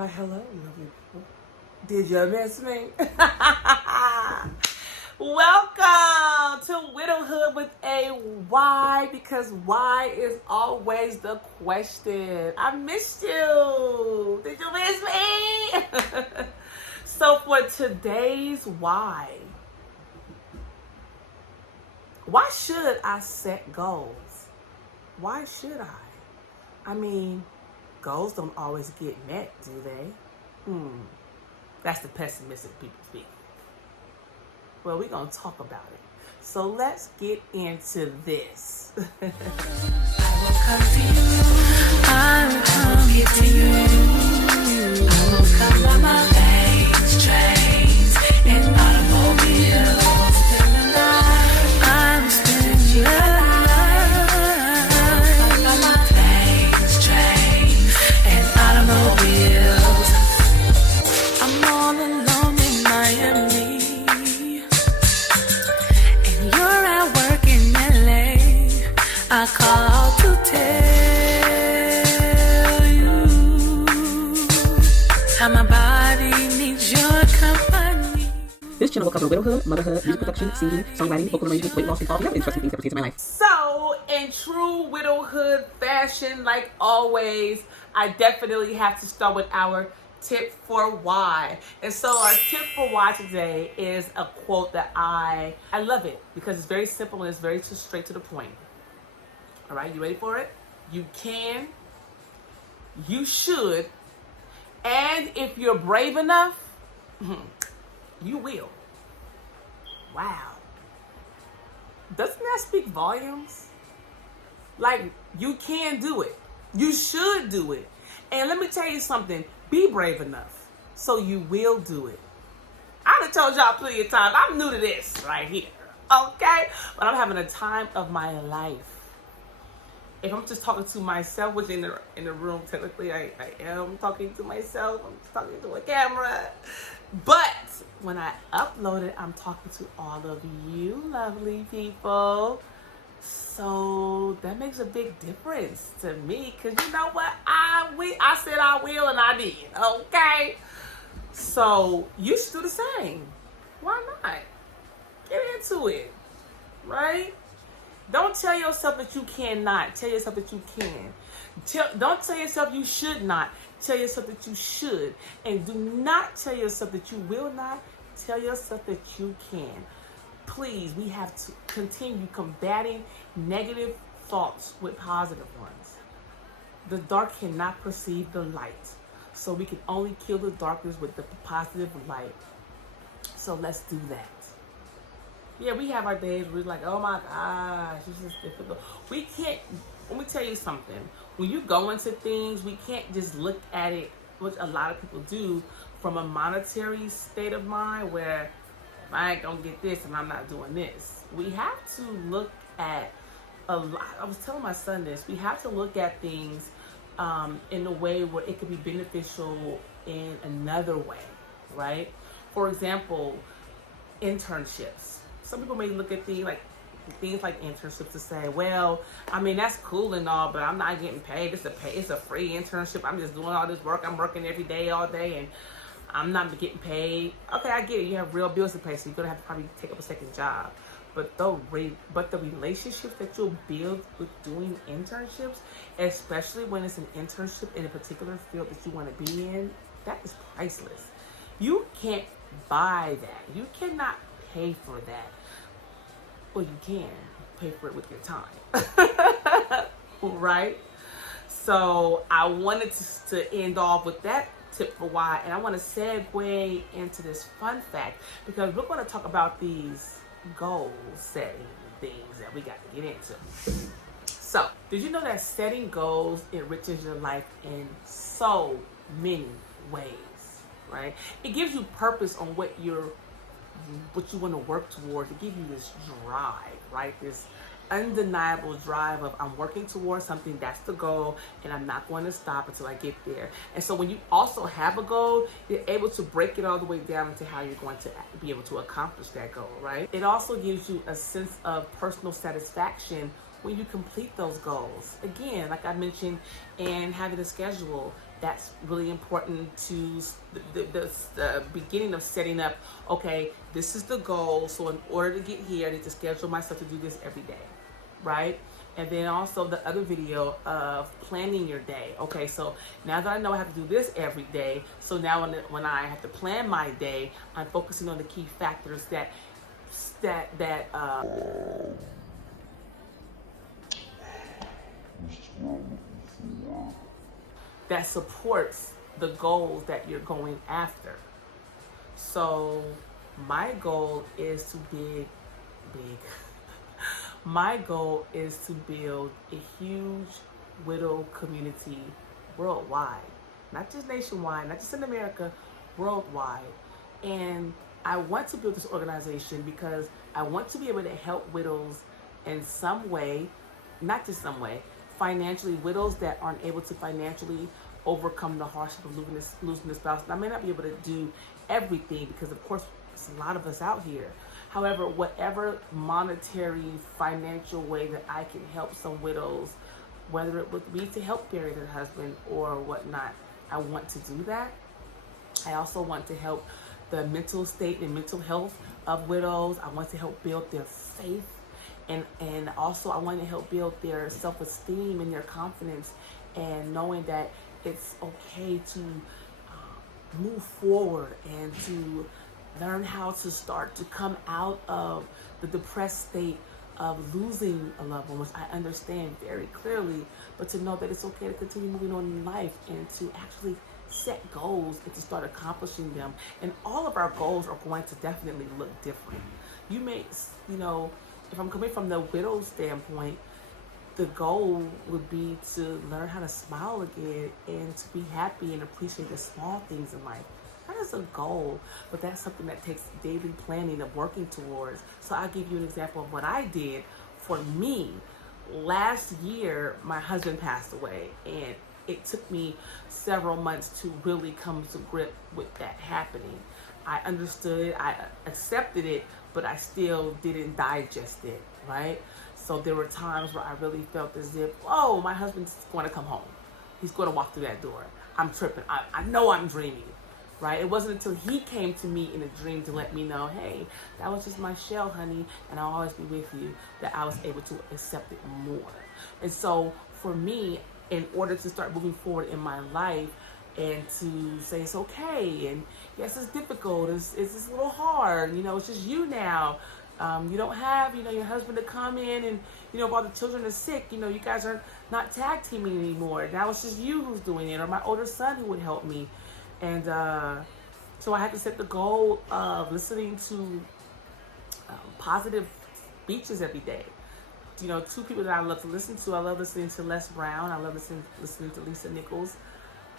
Why, hello, lovely people. Did you miss me? Welcome to Wydowhood with a why, because why is always the question. I missed you. Did you miss me? So for today's why should I set goals? Why should I? I mean, goals don't always get met, do they? That's the pessimistic people speak. Well, we're going to talk about it. So let's get into this. I will come to you. I will come here to you. I will come on my planes, trains, and automobiles. I'm spending your life. On my planes, trains, and automobiles. I'm all alone in Miami, and you're at work in LA. I call to tell you how my body needs your company. This channel will cover widowhood, motherhood, music production, singing, songwriting, vocal arrangement, weight loss, and all the other interesting things that pertain to my life. So, in true widowhood fashion, like always, I definitely have to start with our tip for why. And so our tip for why today is a quote that I love it because it's very simple and it's very straight to the point. All right, you ready for it? You can, you should, and if you're brave enough, you will. Wow. Doesn't that speak volumes? Like, you can do it. You should do it. And let me tell you something. Be brave enough so you will do it. I done told y'all plenty of times, I'm new to this right here. Okay? But I'm having a time of my life. If I'm just talking to myself, which in the room, technically I am talking to myself. I'm talking to a camera. But when I upload it, I'm talking to all of you lovely people. So that makes a big difference to me. Because you know what? I said I will and I did. Okay? So you should do the same. Why not? Get into it. Right? Don't tell yourself that you cannot. Tell yourself that you can. Don't tell yourself you should not. Tell yourself that you should. And do not tell yourself that you will not. Tell yourself that you can. Please, we have to continue combating negative thoughts with positive ones. The dark cannot perceive the light. So we can only kill the darkness with the positive light. So let's do that. Yeah, we have our days where we're like, oh my gosh, this is difficult. We can't, let me tell you something. When you go into things, we can't just look at it, which a lot of people do, from a monetary state of mind where I ain't gonna get this and I'm not doing this. We have to look at a lot. I was telling my son this. We have to look at things in a way where it could be beneficial in another way, right? For example, internships. Some people may look at things like internships to say, well, I mean, that's cool and all, but I'm not getting paid. It's a free internship. I'm just doing all this work. I'm working every day, all day, and I'm not getting paid. Okay, I get it. You have real bills to pay, so you're gonna have to probably take up a second job. But the relationships that you'll build with doing internships, especially when it's an internship in a particular field that you want to be in, that is priceless. You can't buy that. You cannot pay for that. Well, you can pay for it with your time. Right? So I wanted to end off with that tip for why, and I want to segue into this fun fact because we're going to talk about these goal setting things that we got to get into. So, did you know that setting goals enriches your life in so many ways, right? It gives you purpose on what you want to work towards. It gives you this drive, right? This undeniable drive of I'm working towards something, that's the goal, and I'm not going to stop until I get there. And so when you also have a goal, you're able to break it all the way down into how you're going to be able to accomplish that goal, right? It also gives you a sense of personal satisfaction when you complete those goals. Again, like I mentioned, and having a schedule, that's really important to the beginning of setting up, okay, this is the goal. So in order to get here, I need to schedule myself to do this every day, right? And then also the other video of planning your day. Okay, so now that I know I have to do this every day, so now when I have to plan my day, I'm focusing on the key factors that supports the goals that you're going after. So my goal is to big. My goal is to build a huge widow community worldwide, not just nationwide, not just in America, worldwide. And I want to build this organization because I want to be able to help widows in some way, not just some way, financially, widows that aren't able to financially overcome the hardship of losing a spouse. And I may not be able to do everything because, of course, there's a lot of us out here. However, whatever monetary, financial way that I can help some widows, whether it would be to help bury their husband or whatnot, I want to do that. I also want to help the mental state and mental health of widows. I want to help build their faith. And also I want to help build their self-esteem and their confidence, and knowing that it's okay to move forward and to learn how to start to come out of the depressed state of losing a loved one, which I understand very clearly, but to know that it's okay to continue moving on in life and to actually set goals and to start accomplishing them. And all of our goals are going to definitely look different. You may, if I'm coming from the widow standpoint, the goal would be to learn how to smile again and to be happy and appreciate the small things in life. That is a goal, but that's something that takes daily planning of working towards. So I'll give you an example of what I did for me. Last year, my husband passed away, and it took me several months to really come to grip with that happening. I understood it, I accepted it, but I still didn't digest it, right? So there were times where I really felt as if, oh, my husband's going to come home. He's going to walk through that door. I'm tripping. I know I'm dreaming, right? It wasn't until he came to me in a dream to let me know, hey, that was just my shell, honey, and I'll always be with you, that I was able to accept it more. And so for me, in order to start moving forward in my life and to say it's okay, and yes, it's difficult, it's a little hard, it's just you now. You don't have, your husband to come in, and, if all the children are sick, you guys are not tag teaming anymore. Now it's just you who's doing it, or my older son who would help me. And so I had to set the goal of listening to positive speeches every day. Two people that I love to listen to. I love listening to Les Brown. I love listening to Lisa Nichols.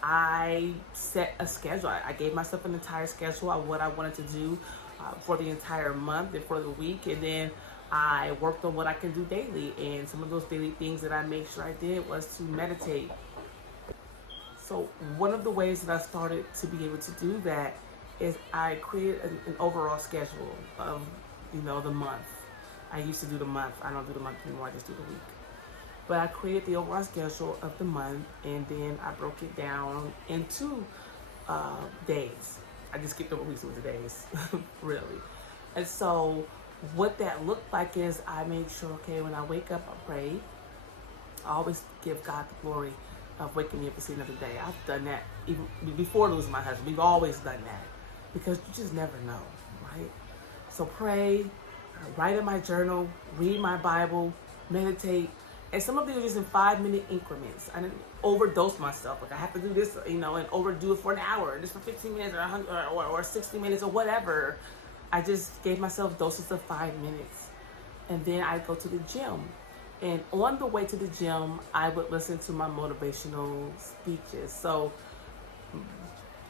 I set a schedule. I gave myself an entire schedule of what I wanted to do for the entire month and for the week. And then I worked on what I can do daily. And some of those daily things that I made sure I did was to meditate. So one of the ways that I started to be able to do that is I created an overall schedule of, the month. I used to do the month. I don't do the month anymore. I just do the week. But I created the overall schedule of the month, and then I broke it down into days. I just skipped over weeks with the days, really. And so what that looked like is I made sure, okay, when I wake up, I pray. I always give God the glory of waking me up to see another day. I've done that even before losing my husband. We've always done that because you just never know, right? So pray, write in my journal, read my Bible, meditate. And some of these are just in 5-minute increments. I didn't overdose myself. Like I have to do this, and overdo it for an hour, just for 15 minutes or 60 minutes or whatever. I just gave myself doses of 5 minutes. And then I go to the gym. And on the way to the gym, I would listen to my motivational speeches. So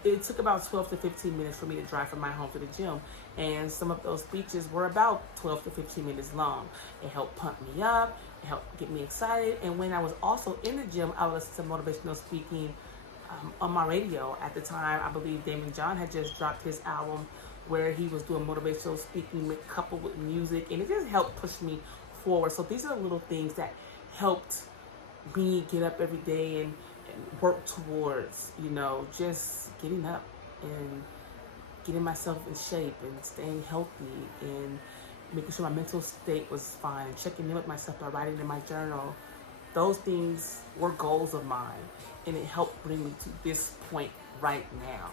it took about 12 to 15 minutes for me to drive from my home to the gym. And some of those speeches were about 12 to 15 minutes long. It helped pump me up. It helped get me excited. And when I was also in the gym, I would listen to motivational speaking on my radio. At the time, I believe Damon John had just dropped his album where he was doing motivational speaking coupled with music. And it just helped push me forward. So these are little things that helped me get up every day and work towards, just getting up and getting myself in shape and staying healthy and making sure my mental state was fine and checking in with myself by writing in my journal. Those things were goals of mine, and it helped bring me to this point right now.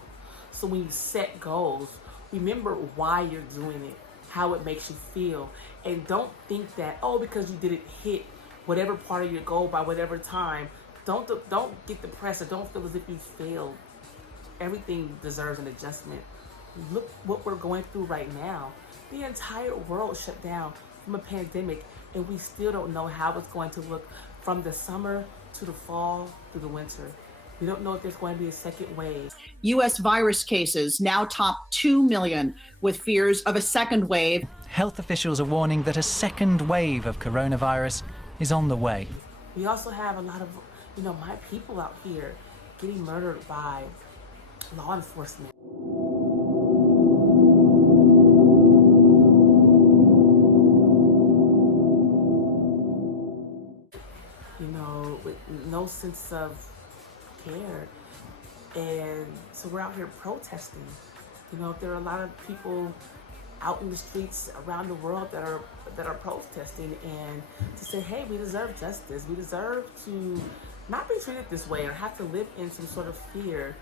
So when you set goals, remember why you're doing it, how it makes you feel, and don't think that, because you didn't hit whatever part of your goal by whatever time, don't get depressed or don't feel as if you failed. Everything deserves an adjustment. Look what we're going through right now. The entire world shut down from a pandemic, and we still don't know how it's going to look from the summer to the fall to the winter. We don't know if there's going to be a second wave. U.S. virus cases now top 2 million, with fears of a second wave. Health officials are warning that a second wave of coronavirus is on the way. We also have a lot of, my people out here getting murdered by law enforcement. With no sense of care. And so we're out here protesting. There are a lot of people out in the streets around the world that are protesting, and to say, hey, we deserve justice. We deserve to not be treated this way or have to live in some sort of fear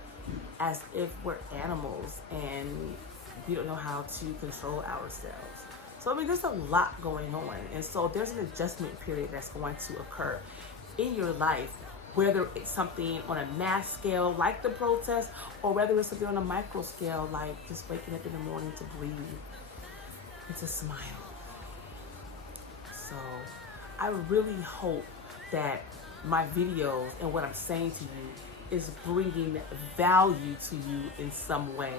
as if we're animals and we don't know how to control ourselves. So, there's a lot going on. And so there's an adjustment period that's going to occur in your life, whether it's something on a mass scale like the protest, or whether it's something on a micro scale like just waking up in the morning to breathe and to smile. So I really hope that my videos and what I'm saying to you is bringing value to you in some way.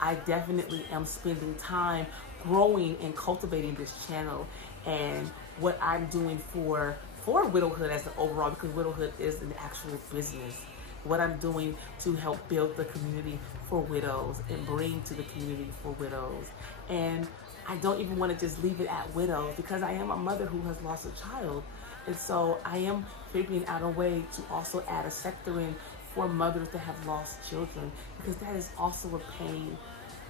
I definitely am spending time growing and cultivating this channel and what I'm doing for Wydowhood as an overall, because Wydowhood is an actual business. What I'm doing to help build the community for widows and bring to the community for widows. And I don't even want to just leave it at widows, because I am a mother who has lost a child. And so I am figuring out a way to also add a sector in for mothers that have lost children, because that is also a pain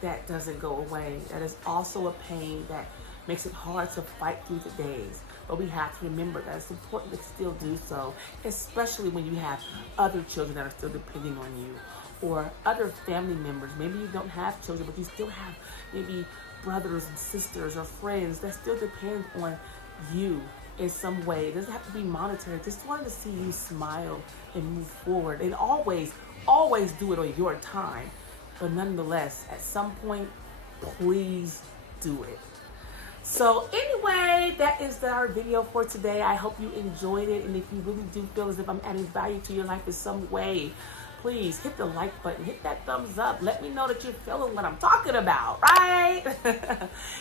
that doesn't go away. That is also a pain that makes it hard to fight through the days. But we have to remember that it's important to still do so, especially when you have other children that are still depending on you, or other family members. Maybe you don't have children, but you still have maybe brothers and sisters or friends that still depend on you in some way. It doesn't have to be monetary. Just wanted to see you smile and move forward. And always do it on your time. But nonetheless, at some point, please do it. So anyway, that is our video for today. I hope you enjoyed it. And if you really do feel as if I'm adding value to your life in some way, please hit the like button, hit that thumbs up. Let me know that you're feeling what I'm talking about, right?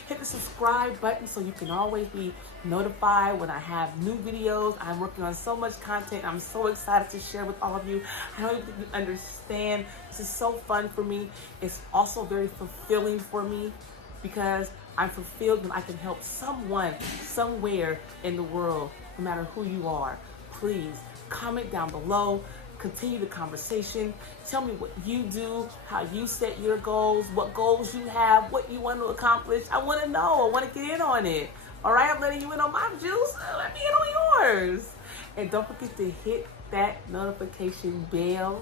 Hit the subscribe button so you can always be notified when I have new videos. I'm working on so much content. I'm so excited to share with all of you. I don't even think you understand. This is so fun for me. It's also very fulfilling for me, because I'm fulfilled when I can help someone somewhere in the world, no matter who you are. Please comment down below. Continue the conversation. Tell me what you do, how you set your goals, what goals you have, what you want to accomplish. I want to know. I want to get in on it. All right, I'm letting you in on my juice. Let me in on yours. And don't forget to hit that notification bell.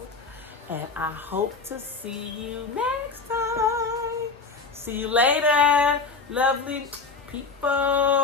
And I hope to see you next time. See you later, lovely people.